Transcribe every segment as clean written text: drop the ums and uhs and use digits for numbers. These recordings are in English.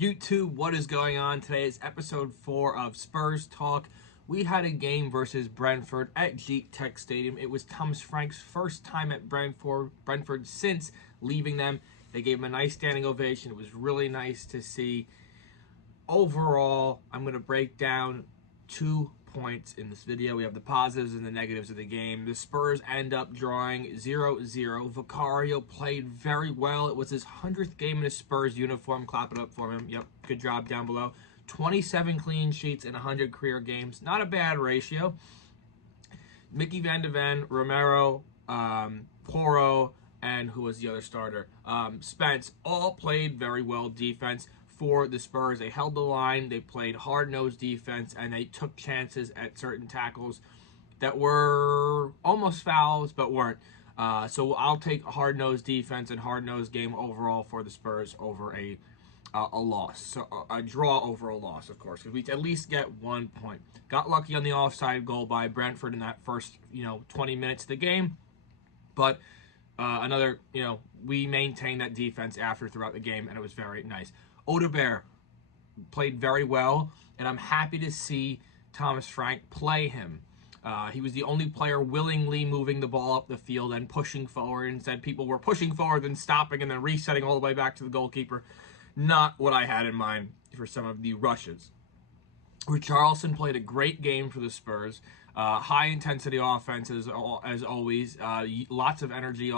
YouTube, what is going on? Today is episode 4 of Spurs Talk. We had a game versus Brentford at GTECH Stadium. It was Thomas Frank's first time at Brentford since leaving them. They gave him a nice standing ovation. It was really nice to see. Overall, I'm going to break down 2 points in this video. We have the positives and the negatives of the game. The Spurs end up drawing 0-0. Vicario played very well. It was his 100th game in a Spurs uniform. Clap it up for him. Yep, good job down below. 27 clean sheets in 100 career games. Not a bad ratio. Mickey Van de Ven, Romero, Porro, and who was the other starter? Spence, all played very well defense for the Spurs. They held the line, they played hard-nosed defense, and they took chances at certain tackles that were almost fouls but weren't. So I'll take hard-nosed defense and hard-nosed game overall for the Spurs over a loss. So a draw over a loss, of course, because we at least get 1 point. Got lucky on the offside goal by Brentford in that first 20 minutes of the game, but we maintained that defense throughout the game, and it was very nice. Odegaard played very well, and I'm happy to see Thomas Frank play him. He was the only player willingly moving the ball up the field and pushing forward. Instead, people were pushing forward and stopping and then resetting all the way back to the goalkeeper. Not what I had in mind for some of the rushes. Richarlison played a great game for the Spurs. High-intensity offense as always. Lots of energy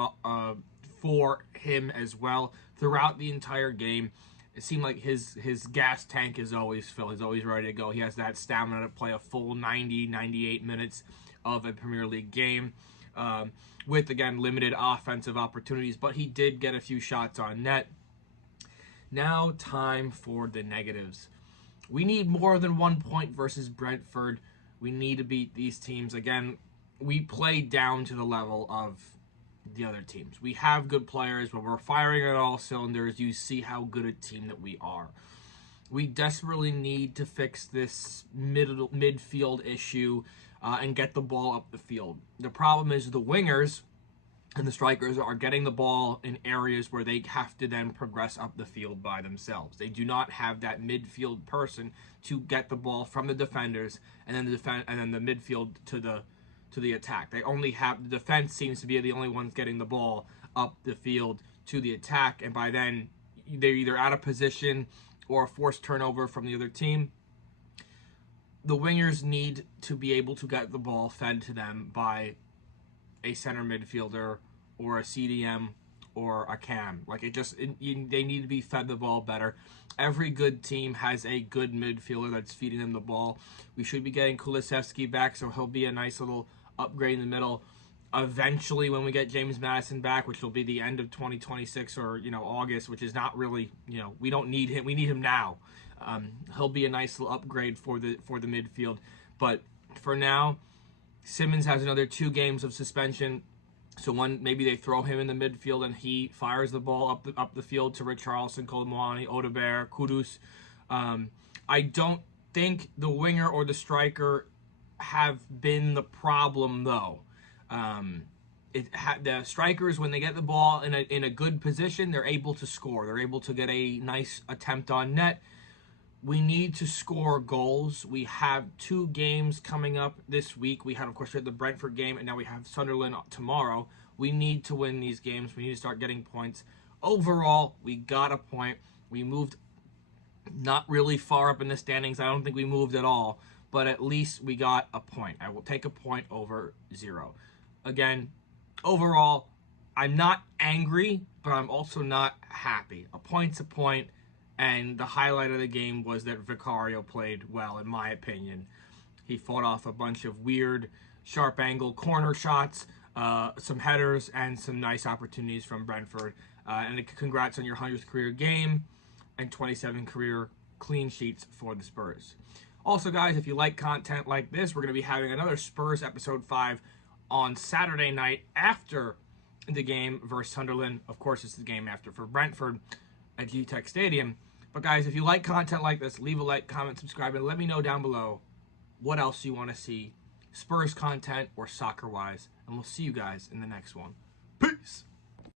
for him as well throughout the entire game. It seemed like his gas tank is always filled. He's always ready to go. He has that stamina to play a full 90, 98 minutes of a Premier League game with, again, limited offensive opportunities. But he did get a few shots on net. Now time for the negatives. We need more than 1 point versus Brentford. We need to beat these teams. Again, we play down to the level of the other teams. We have good players, but we're firing on all cylinders. You see how good a team that we are. We desperately need to fix this midfield issue and get the ball up the field. The problem is the wingers and the strikers are getting the ball in areas where they have to then progress up the field by themselves. They do not have that midfield person to get the ball from the defenders and then the midfield to the attack. They only have, the defense seems to be the only ones getting the ball up the field to the attack, and by then they're either out of position or a forced turnover from the other team. The wingers need to be able to get the ball fed to them by a center midfielder or a CDM or a cam. They need to be fed the ball better. Every good team has a good midfielder that's feeding them the ball. We should be getting Kulusevski back, so he'll be a nice little upgrade in the middle. Eventually, when we get James Madison back, which will be the end of 2026 or August, which is not really we don't need him. We need him now. He'll be a nice little upgrade for the midfield. But for now, Simmons has another 2 games of suspension. So maybe they throw him in the midfield and he fires the ball up the field to Richarlison, Kolomwani, Odegaard, Kudus. I don't think the winger or the striker have been the problem though. The strikers, when they get the ball in a good position, they're able to score. They're able to get a nice attempt on net. We need to score goals. We have 2 games coming up this week. We had the Brentford game, and now we have Sunderland tomorrow. We need to win these games. We need to start getting points. Overall, we got a point. We moved not really far up in the standings. I don't think we moved at all, but at least we got a point. I will take a point over 0. Again, overall, I'm not angry, but I'm also not happy. A point's a point. And the highlight of the game was that Vicario played well, in my opinion. He fought off a bunch of weird, sharp-angle corner shots, some headers, and some nice opportunities from Brentford. And congrats on your 100th career game and 27 career clean sheets for the Spurs. Also, guys, if you like content like this, we're going to be having another Spurs Episode 5 on Saturday night after the game versus Sunderland. Of course, it's the game after for Brentford at GTECH Stadium. But guys, if you like content like this, leave a like, comment, subscribe, and let me know down below what else you want to see, Spurs content or soccer-wise. And we'll see you guys in the next one. Peace!